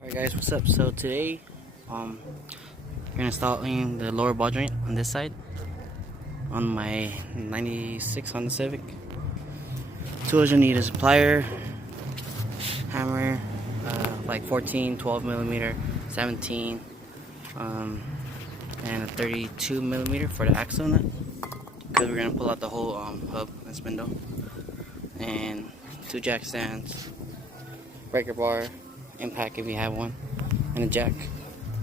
Alright guys, what's up? So today we're installing the lower ball joint on this side on my 96 Honda Civic. Tools you need is a plier, hammer, like 14, 12 millimeter, 17, and a 32 millimeter for the axle nut, because we're gonna pull out the whole hub and spindle, and 2 jack stands, breaker bar, impact if you have one, and a jack,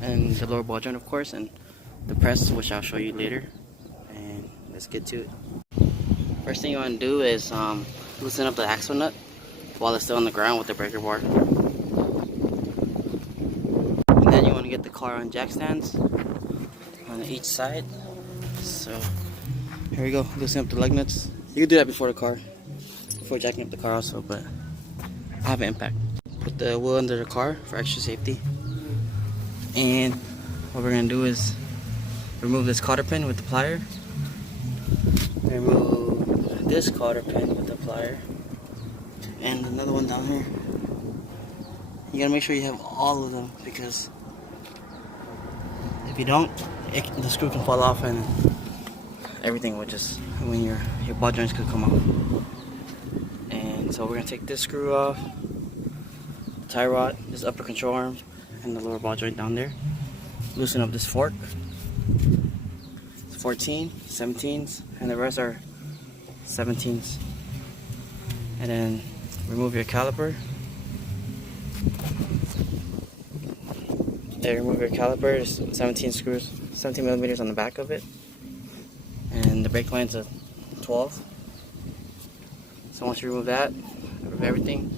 and the lower ball joint of course, and the press, which I'll show you later. And let's get to it. First thing you want to do is loosen up the axle nut while it's still on the ground with the breaker bar, and then you want to get the car on jack stands on each side. So here we go, loosen up the lug nuts. You can do that before jacking up the car also, but I have an impact. Put the wheel under the car for extra safety, and what we're going to do is remove this cotter pin with the plier, remove this cotter pin with the plier, and another one down here. You gotta make sure you have all of them, because if you don't, the screw can fall off and everything will just, when your ball joints could come off. And so we're going to take this screw off, tie rod, this upper control arm, and the lower ball joint down there. Loosen up this fork. It's 14, 17s, and the rest are 17s. And then remove your caliper. There, remove your caliper. There's 17 screws, 17 millimeters on the back of it, and the brake line's a 12. So once you remove that, remove everything,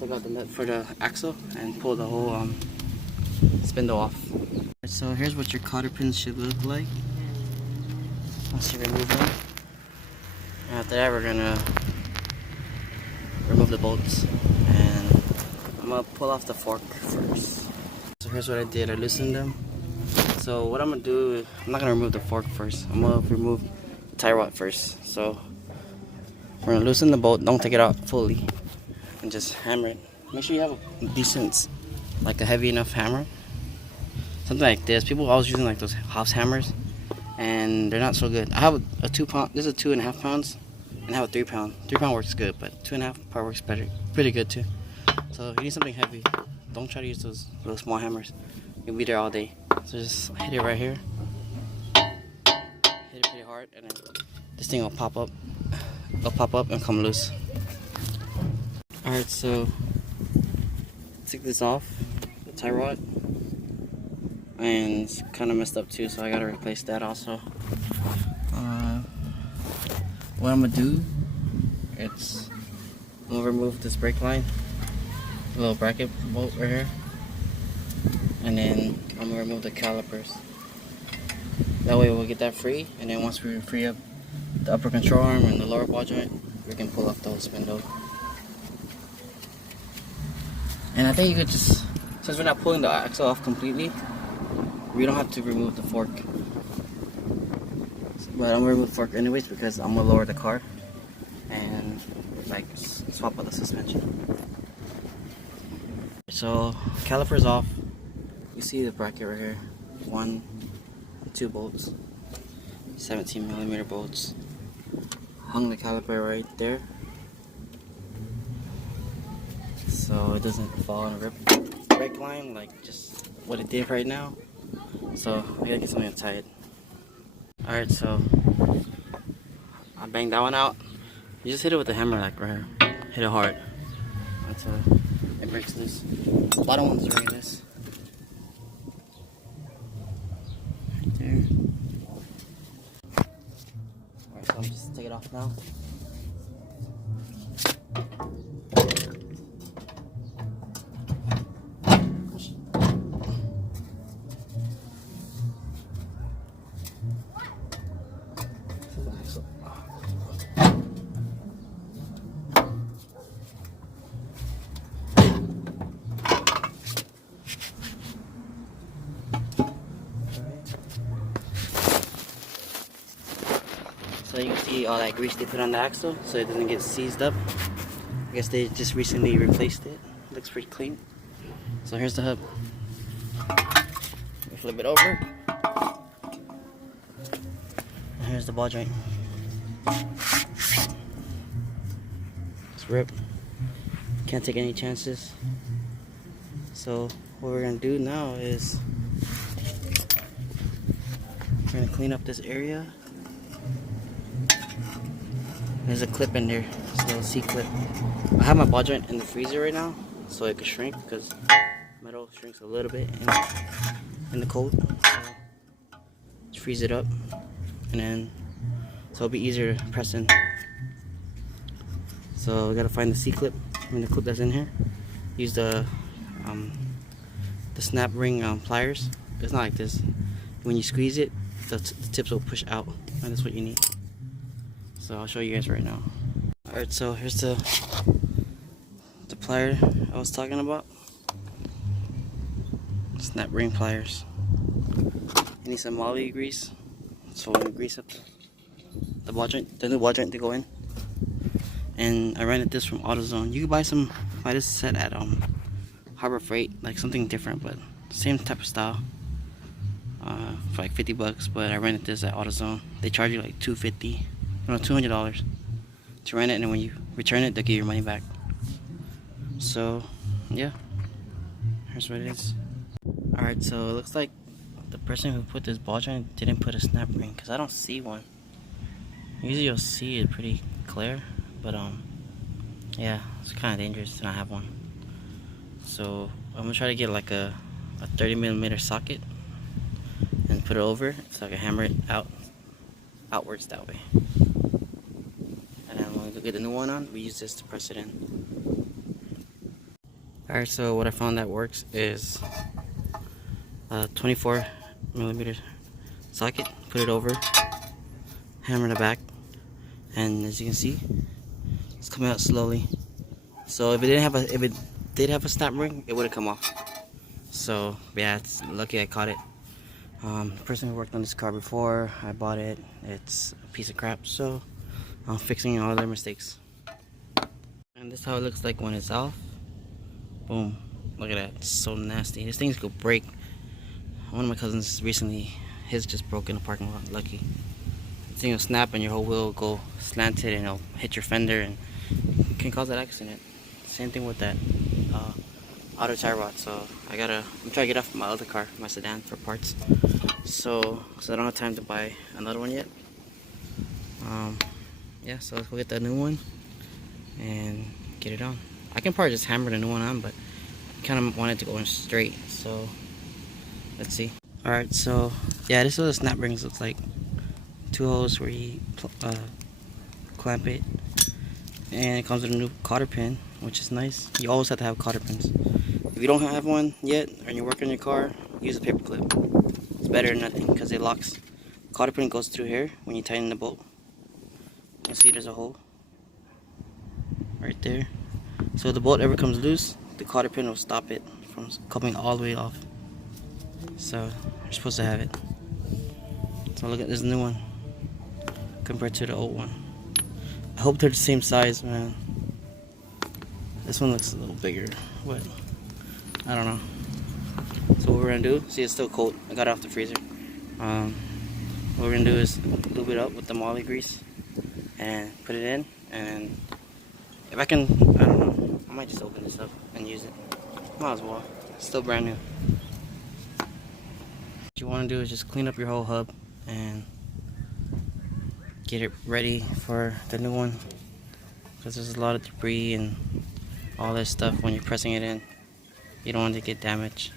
take out the nut for the axle and pull the whole spindle off. So here's what your cotter pins should look like once you remove them. And after that, we're gonna remove the bolts, and I'm gonna pull off the fork first. So here's what I did. I loosened them. So what I'm gonna do, I'm not gonna remove the fork first. I'm gonna remove the tie rod first. So we're gonna loosen the bolt. Don't take it out fully, and just hammer it. Make sure you have a decent, like a heavy enough hammer. Something like this. People always using like those house hammers, and they're not so good. I have a 2 pound. This is 2.5 pounds, and I have a 3 pound. 3 pound works good, but 2.5 pound works better, pretty good too. So you need something heavy. Don't try to use those little small hammers. You'll be there all day. So just hit it right here. Hit it pretty hard, and then this thing will pop up. It'll pop up and come loose. Alright, so take this off, the tie rod, and it's kind of messed up too, so I gotta replace that also. What I'm gonna do, I'm gonna remove this brake line, a little bracket bolt right here, and then I'm gonna remove the calipers. That way we'll get that free, and then once we free up the upper control arm and the lower ball joint, we can pull off the whole spindle. And I think you could just, since we're not pulling the axle off completely, we don't have to remove the fork. But I'm gonna remove the fork anyways, because I'm gonna lower the car and like swap out the suspension. So caliper's off. You see the bracket right here. 1 and 2 bolts, 17 millimeter bolts. Hung the caliper right there, so it doesn't fall and rip the brake line like just what it did right now. So I gotta get something to tie it. Alright, so I banged that one out. You just hit it with the hammer, like right here. Hit it hard until it breaks loose. The bottom one's right this. Right there. Alright, so I'll just take it off now. So you can see all that grease they put on the axle so it doesn't get seized up. I guess they just recently replaced it. Looks pretty clean. So here's the hub. We flip it over. And here's the ball joint. It's ripped. Can't take any chances. So what we're gonna do now is we're gonna clean up this area. There's a clip in there. It's a little C-clip. I have my ball joint in the freezer right now, so it could shrink because metal shrinks a little bit in the cold. So just freeze it up, and then so it'll be easier to press in. So we gotta find the C-clip. The clip that's in here. Use the snap ring pliers. It's not like this. When you squeeze it, the tips will push out, and that's what you need. So I'll show you guys right now. Alright, so here's the plier I was talking about. Snap ring pliers. You need some moly grease. So I'm gonna grease up the ball joint, the new ball joint to go in. And I rented this from AutoZone. You can buy this set at Harbor Freight, like something different, but same type of style. For like $50, but I rented this at AutoZone. They charge you like $250 to rent it, and then when you return it, they'll give you your money back. So yeah, here's what it is. Alright, so it looks like the person who put this ball joint didn't put a snap ring, because I don't see one. Usually you'll see it pretty clear, but yeah, it's kind of dangerous to not have one. So I'm gonna try to get like a 30mm socket and put it over so I can hammer it outwards that way. And then when we get the new one on, we use this to press it in. Alright, so what I found that works is a 24mm socket. Put it over, hammer the back, and as you can see, it's coming out slowly. So if it did have a snap ring, it would have come off. So yeah, it's lucky I caught it. The person who worked on this car before I bought it, it's a piece of crap, so I'm fixing all their mistakes. And this is how it looks like when it's off. Boom, look at that, it's so nasty. This thing's gonna break. One of my cousins recently, his just broke in the parking lot. Lucky. The thing will snap and your whole wheel will go slanted and it'll hit your fender and can cause that accident. Same thing with that auto tie rod. So I'm trying to get off my other car, my sedan, for parts. So I don't have time to buy another one yet. Yeah, so let's go get that new one and get it on. I can probably just hammer the new one on, but I kind of want it to go in straight. So let's see. Alright, so yeah, this is what the snap rings looks like. Two holes where you clamp it, and it comes with a new cotter pin, which is nice. You always have to have cotter pins. If you don't have one yet and you're working on your car, use a paper clip. It's better than nothing because it locks. Cotter pin goes through here when you tighten the bolt. You see there's a hole right there. So if the bolt ever comes loose, the cotter pin will stop it from coming all the way off. So you're supposed to have it. So look at this new one compared to the old one. I hope they're the same size, man. This one looks a little bigger, but I don't know. So what we're gonna do, see, it's still cold. I got it off the freezer. What we're gonna do is lube it up with the moly grease and put it in, and if I can, I don't know, I might just open this up and use it. Might as well. It's still brand new. What you want to do is just clean up your whole hub and get it ready for the new one, because there's a lot of debris and all this stuff when you're pressing it in. You don't want it to get damaged.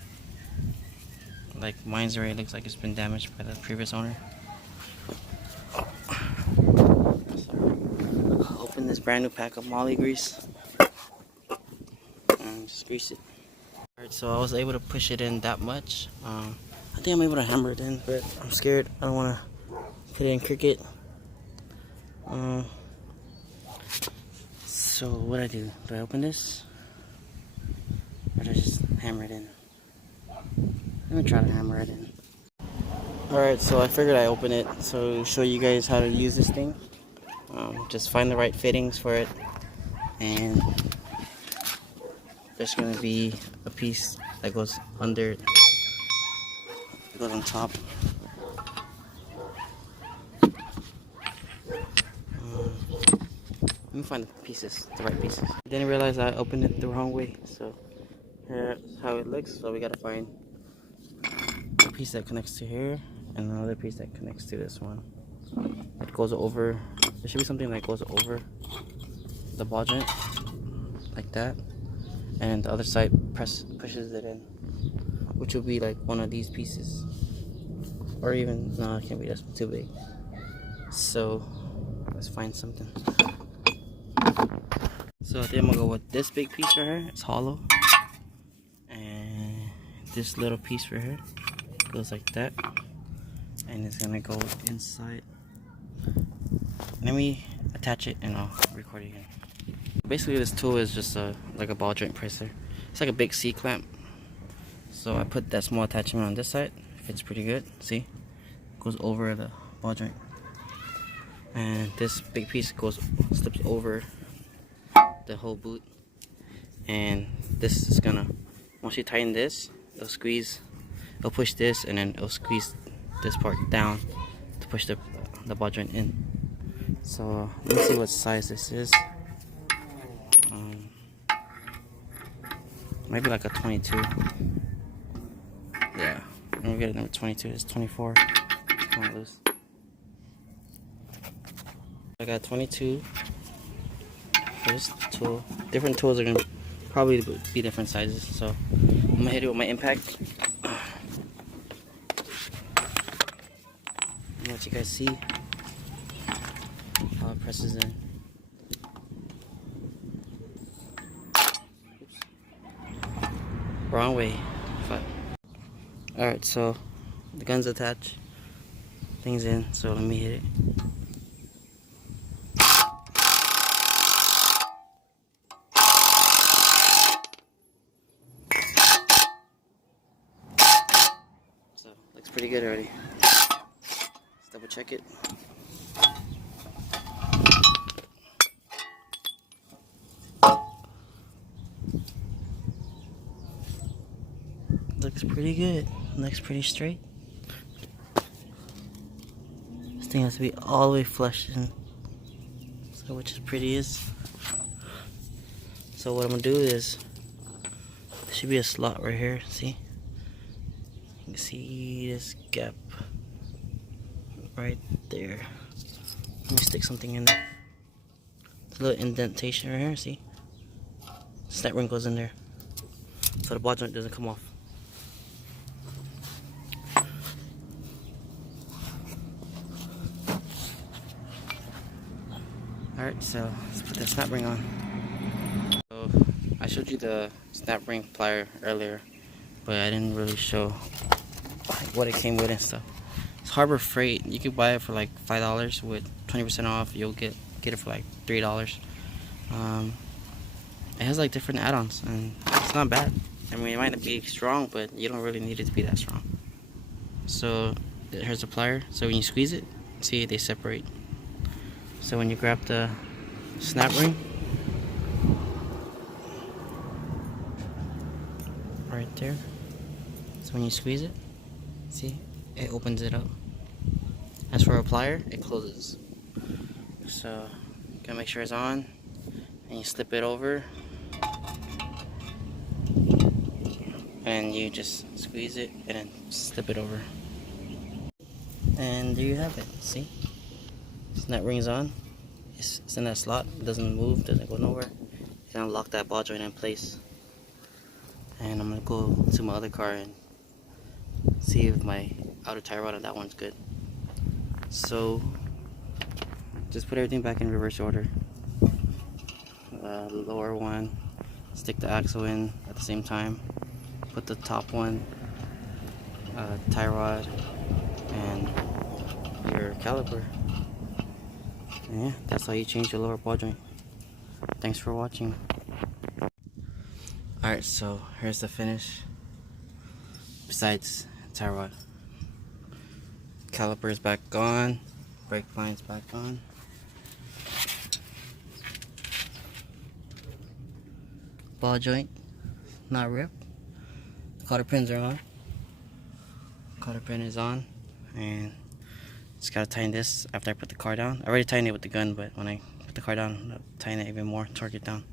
Like mine's already looks like it's been damaged by the previous owner. I'll open this brand new pack of moly grease and just grease it. Alright, so I was able to push it in that much. I think I'm able to hammer it in, but I'm scared. I don't want to put it in cricket. So what do? Do I open this? Or do I just hammer it in? Let me try to hammer it in. Alright, so I figured I open it so show you guys how to use this thing. Just find the right fittings for it, and there's gonna be a piece that goes under, it goes on top. Let me find the pieces, the right pieces. Didn't realize I opened it the wrong way, so here's how it looks. So we gotta find a piece that connects to here and another piece that connects to this one. It goes over, there should be something that goes over the ball joint, like that. And the other side pushes it in, which will be like one of these pieces. Or even, no, it can't be, that's too big. So let's find something. So I think I'm gonna go with this big piece right here. It's hollow, and this little piece right here goes like that, and it's gonna go inside. Let me attach it and I'll record it again. Basically, this tool is just like a ball joint presser. It's like a big C clamp. So I put that small attachment on this side. Fits pretty good. See, goes over the ball joint, and this big piece slips over the whole boot. And this is gonna, once you tighten this, it'll squeeze, it'll push this, and then it'll squeeze this part down to push the ball joint in. So let me see what size this is. Maybe like a 22. Yeah, I'm gonna get a number 22. It's 24. It's kind of loose. I got 22. This tool. Different tools are gonna probably be different sizes. So I'm gonna hit it with my impact. And let you guys see how it presses in. Oops. Wrong way. Alright, so the gun's attached. Things in. So let me hit it. So looks pretty good already. Let's double check it. Looks pretty good. Looks pretty straight. This thing has to be all the way flushed in. So which is pretty is. So what I'm gonna do is, there should be a slot right here. See? You can see this gap right there. Let me stick something in there. There's a little indentation right here, see? Snap ring goes in there, so the ball joint doesn't come off. Alright, so let's put the snap ring on. So I showed you the snap ring plier earlier, but I didn't really show what it came with and stuff. It's Harbor Freight. You could buy it for like $5 with 20% off. You'll get it for like $3. It has like different add-ons, and it's not bad. I mean, it might not be strong, but you don't really need it to be that strong. So here's the plier. So when you squeeze it, see, they separate. So when you grab the snap ring, right there, so when you squeeze it, see, it opens it up. As for a plier, it closes. So you gotta make sure it's on, and you slip it over, and you just squeeze it and then slip it over. And there you have it. See? Snap ring's on. It's in that slot. It doesn't move, doesn't go nowhere. It's gonna lock that ball joint in place. And I'm gonna go to my other car and see if my outer tie rod on that one's good. So just put everything back in reverse order. Lower one, stick the axle in at the same time. Put the top one, tie rod, and your caliper. And yeah, that's how you change your lower ball joint. Thanks for watching. Alright, so here's the finish. Besides tie rod, caliper is back on, brake line's back on. Ball joint not rip. The cotter pins are on. Cotter pin is on, and just gotta tighten this after I put the car down. I already tightened it with the gun, but when I put the car down, I'll tighten it even more, torque it down.